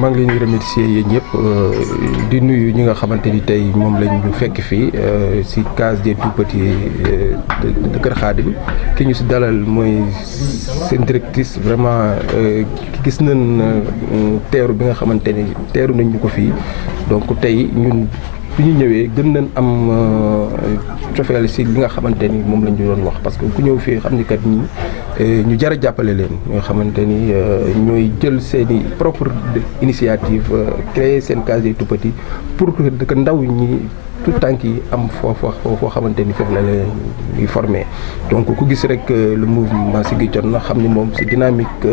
maa ngi leen di remercier yéen ñëpp di nuyu ñi nga xamante ni tey moom lañ ñu fekk fii si case des tout-petits de Kër Khadim ki ñu si dalal mooy seen directrice vraiment gis nañ teeru bi nga xamante ni teeru nañ ñu ko fii donc tey ñun bi ñu ñëwee gën nañ am cofeel si li nga xamante ni moom lañ ñu doon wax parce que ku ñëw fii xam ni kat ñi ñu jar a jàppale leen ñoo xamante ni ñooy jël seen i propre initiative créer seen case des tout-petits pour que ndaw ñi tout tànk yi am foo xamante ni foofu la leen ñuy formé donc ku gis rek le mouvement Siggi Jot Na xam ni moom si dynamique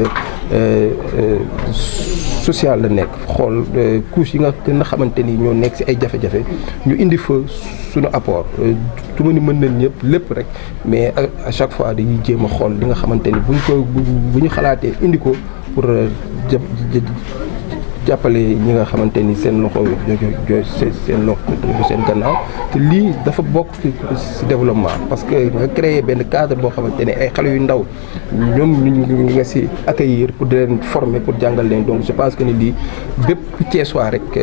sociale la nekk xool couche yi nga xamante ni ñoo nekk si ay jafe-jafe ñu indi fa suñu apport su ma ni mën nañ ñëpp lépp rek mais à chaque fois dañuy jéem a xool li nga xamante ni bu ñu xalaatee indi ko pour jàppale ñi nga xamante ni seen loxo seen gannaaw te lii dafa bokk ci développement parce que nga créer benn cadre boo xamante ne ay xale yu ndaw ñoom ñu nga ci accueillir pour di leen former pour jàngal leen donc je pense que ni lii bépp Thiessois rek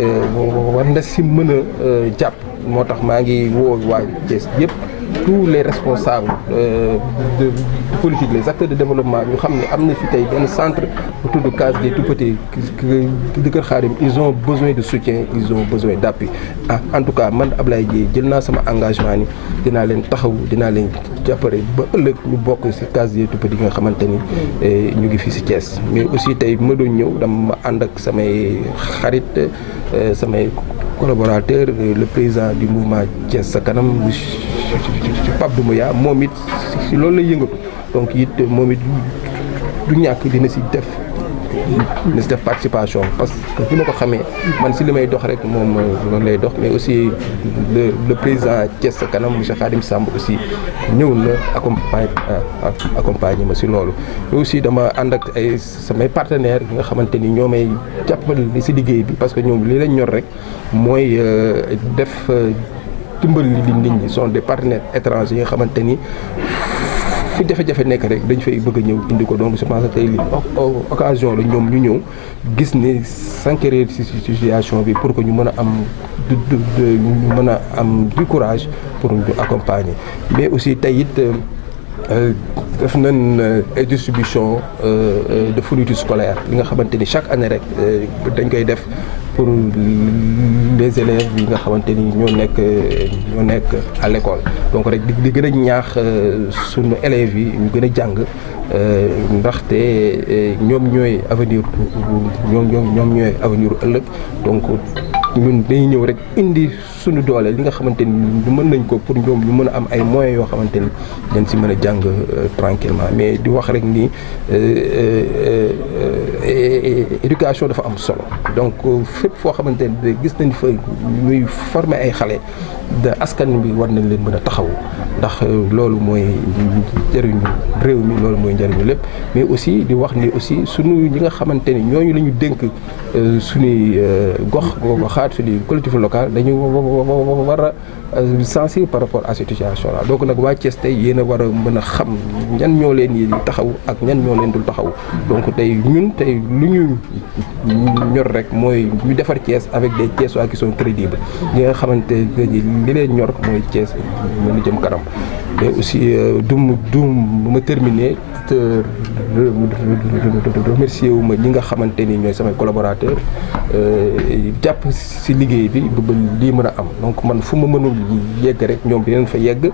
war na ci mën a jàpp moo tax maa ngi woo waa Thiès yëpp tous les responsables de politique les acteurs de développement ñu xam ne am na fi tey benn centre autour de case des tout-petits de Kër Khadim ils ont besoin de soutien ils ont besoin d'appui en tout cas man Ablaye Dieye jël naa sama engagement ni dinaa leen taxaw dinaa leen jàppale ba ëllëg ñu bokk ci case des tout-petits yi nga xamante ni ñu ngi fii ci Thiès mais aussi tey ma doon ñëw dama ànd ak samay xarit samay collaborateur le président du mouvement Thiès sa kanam Pape Doumbouya moom it si loolu lay yëngatu donc it moom it du ñàkk dina si def participation parce que bu ma ko xamee man si li may dox rek moom loolu lay dox mais aussi le président Thiès sa kanam monsieur Khadim Samb aussi ñëw na accompagner ma si loolu mais aussi dama ànd ak ay samay partenaires yi nga xamante ni ñoo may jàppale si liggéey bi parce que ñoom li lañ ñor rek mooy def dimbali li nit ñi sont des partenaires étrangers yi nga xamante ni fu jafe-jafe nekk rek dañ fay bëgg a ñëw indi ko donc je pense que tey li occasion la ñoom ñu ñëw gis ni s'enquérir ci situation bi pour que ñu mën a am ñu mën a am du courage pour ñu accompagner mais aussi tey it def nañ ay distribution de fournitures scolaires li nga xamante ni chaque année rek dañ koy def pour les élèves yi nga xamante ni ñoo nekk à l'école donc rek di gën a ñaax sunu élèves yi ñu gën a jàng ndaxte ñoom ñooy avenir ñoom ñooy avenir ëllëg donc ñun dañuy ñëw rek indi suñu doole li nga xamante ni mën nañ ko pour ñoom ñu mën a am ay moyens yoo xamante ni dañ si mën a jàng tranquillement mais di wax rek ni éducation dafa am solo donc fépp foo xamante ni gis nañ fa ñuy former ay xale de askan bi war nañ leen mën a taxaw ndax loolu mooy njëriñu réew mi loolu mooy njëriñu lépp mais aussi di wax ni aussi sunu ñi nga xamante ni ñooñu la ñu dénk suñuy goxaat suñuy collectivité locale dañu war a sensible par rapport à cette situation là donc nag waa Thiès tey yéen a war a mën a xam ñan ñoo leen yi taxaw ak ñan ñoo leen dul taxaw donc tey ñun tey lu ñu ñor rek mooy ñu defar Thiès avec des Thiessois qui sont crédibles ñi nga xamante ni li leen ñor mooy Thiès mën a jëm kanam mais aussi du ma terminer te remercier wu ma ñi nga xamante ni ñooy samay collaborateurs jàpp ci liggéey bi ba lii mën a am donc man fu ma mënul yegg rek ñoom dinañ fa yegg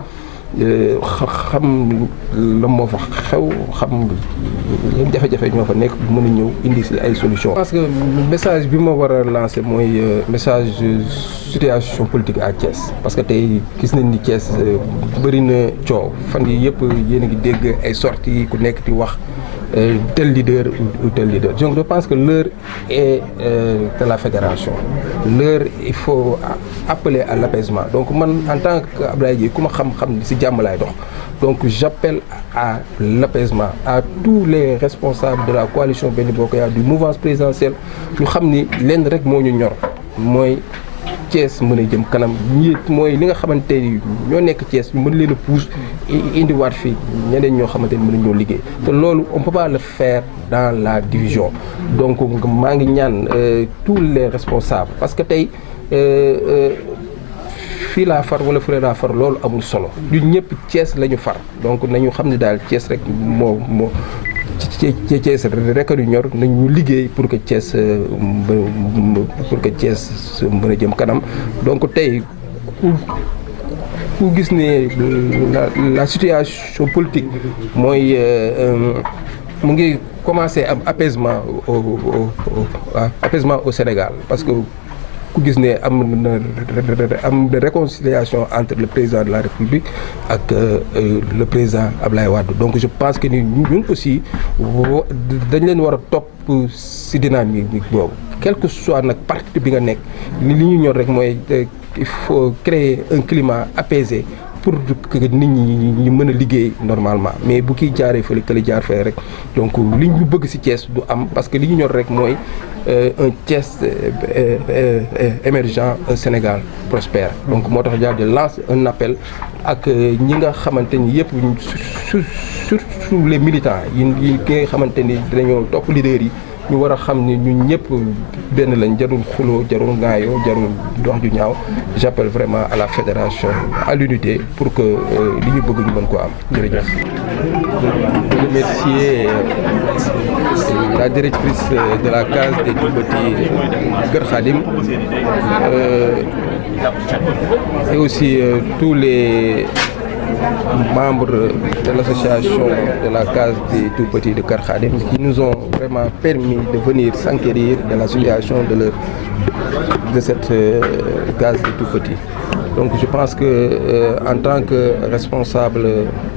xam la moo fa xew xam yan jafe-jafe ñoo fa nekk bu mën a ñëw indi ci ay solutions. parce que message bi ma war a lancer mooy message situation politique à Thiès parce que tey gis nañ ni Thiès bëri na coow fan yi yëpp yéen a ngi dégg ay sorties ku nekk di wax tel leader ou tel leader donc je pense que l'heure est de la fédération l'heure il faut appeler à l'apaisement donc man en tant que Ablaye Dieye ku ma xam-xam ci jàmm laay dox donc j'appelle à l'apaisement à tous les responsables de la coalition Benno Bokk Yaakaar du mouvance présidentielle ñu xam ni lenn rek moo ñu ñor mooy Thiès mën a jëm kanam ñi mooy li nga xamante ni ñoo nekk Thiès ñu mën leen a pousse indiwaat fi ñeneen ñoo xamante ni mën nañoo liggéey te loolu on peut pas le faire dans la division donc maa ngi ñaan tous les responsables parce que tey fii laa far wala fële laa far loolu amul solo ñun ñëpp Thiès la ñu far donc nañu xam ne daal Thiès rek moo Thiès rek a ñu ñor nañu liggéey pour que Thiès mën a jëm kanam donc tey ku gis ne la situation politique mooy mu ngi commencer am apaisement au Sénégal parce que ku gis ne am na réconciliation entre le président de la République ak le président Ablaye Wade donc je pense que ni ñun aussi dañ leen war a topp ci dynamique boobu quel que soit nag parti bi nga nekk li ñu ñor rek mooy il faut créer un climat apaisé pour que nit ñi mën a liggéey normalement mais bu kii jaaree fële kële jaar fee rek donc li ñu bëgg ci Thiès du am parce que li ñu ñor rek mooy un Thiès émergent, un Sénégal prospère. Donc moo tax daal di lancer un appel ak ñi nga xamante ni yëpp surtout les militants yi nga xamante ni dañoo topp leader yi ñu war a xam ni ñun ñëpp benn lañ jarul xuloo jarul ngaayoo jarul dox ju ñaaw j'appelle vraiment à la fédération à l'unité pour que li ñu bëgg ñu mën ko am jërëjëf. Je remercier la directrice de la case des tout-petits Kër Khadim et aussi tous les membres de l'association de la case des tout-petits de Kër Khadim qui nous ont vraiment permis de venir s'enquérir de la situation de cette case des tout-petits. Donc je pense que en tant que responsable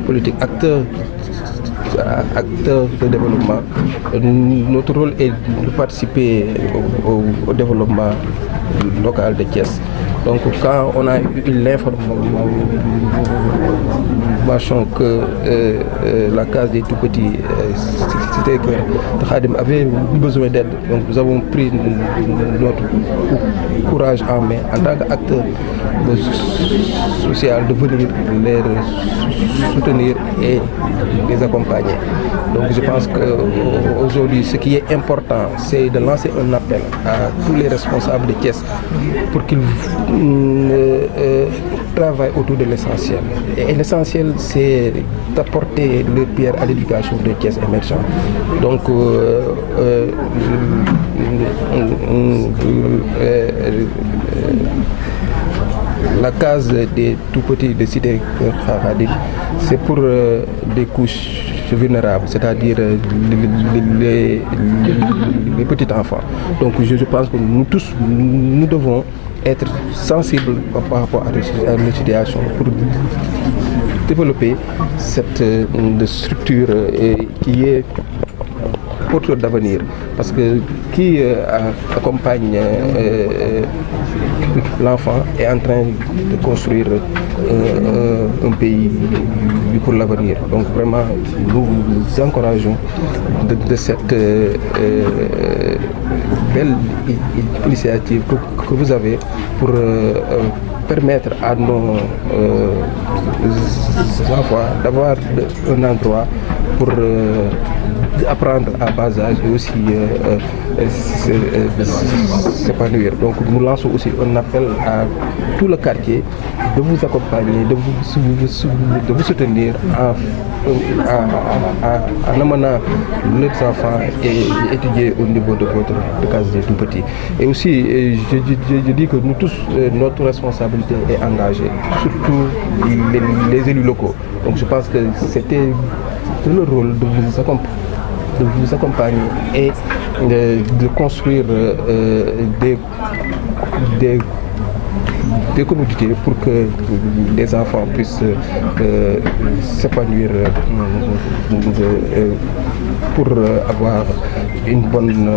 politique, acteur de développement, notre rôle est de participer au développement local de Thiès. Donc quand on a eu l'information que la case des tout-petits, c'était que Khadim avait besoin d'aide, donc nous avons pris notre courage en main en tant qu'acteur social de venir les soutenir et les accompagner. Donc je pense qu'aujourd'hui ce qui est important c'est de lancer un appel à tous les responsables de Thiès pour qu'ils travaillent autour de l'essentiel. Et l'essentiel c'est d'apporter leur pierre à l'éducation de Thiès émergent. Donc la case des tout-petits de Cité Khadim, c'est pour des couches vulnérables, c'est-à-dire les petits enfants. Donc je pense que nous tous, nous devons être sensibles par rapport à la situation pour développer cette structure qui est porteur d'avenir. Parce que qui accompagne l'enfant est en train de construire un pays pour l'avenir. Donc vraiment, nous vous encourageons de cette belle initiative que vous avez pour permettre à nos enfants d'avoir un endroit pour apprendre à bas âge et aussi s'épanouir. Donc nous lançons aussi un appel à tout le quartier de vous accompagner, de vous soutenir en amenant leurs enfants et étudier au niveau de votre case des tout-petits. Et aussi, je dis que nous tous, notre responsabilité est engagée, surtout les élus locaux. Donc je pense que c'était le rôle de vous accompagner et de construire des communautés pour que les enfants puissent s'épanouir pour avoir une bonne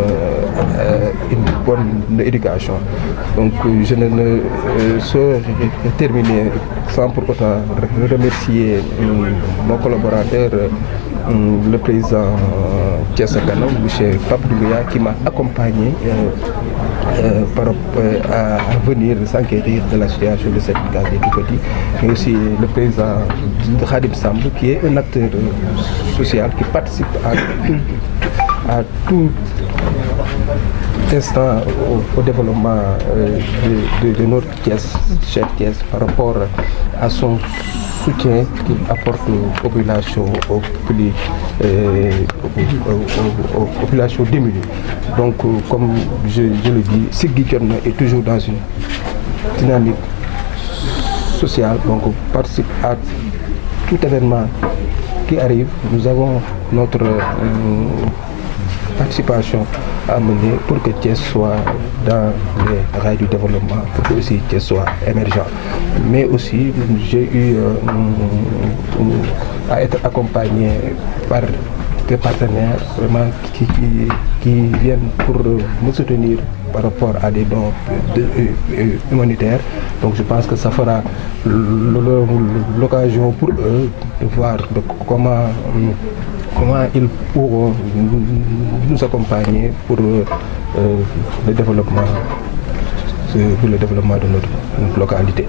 éducation. Donc je ne saurais terminer sans pour autant remercier mon collaborateur, le président Thiès Kanam, M. Pape Doumbouya, qui m'a accompagné à venir s'enquérir de la situation de cette case des tout-petits, mais aussi le président Khadim Samb, qui est un acteur social qui participe à tout instant au développement de notre Thiès, chère Thiès, par rapport à son soutien qu'il apporte aux populations, aux populations démunies. Donc, comme je le dis, Siggi Jotna est toujours dans une dynamique sociale, donc on participe à tout événement qui arrive. Nous avons notre participation à mener pour que Thiès soit dans les rails du développement, pour que aussi Thiès soit émergent. Mais aussi, j'ai eu à être accompagné par des partenaires vraiment qui viennent pour me soutenir par rapport à des dons humanitaires. Donc je pense que ça fera l'occasion pour eux de voir comment ils pourront nous accompagner pour le développement de notre localité.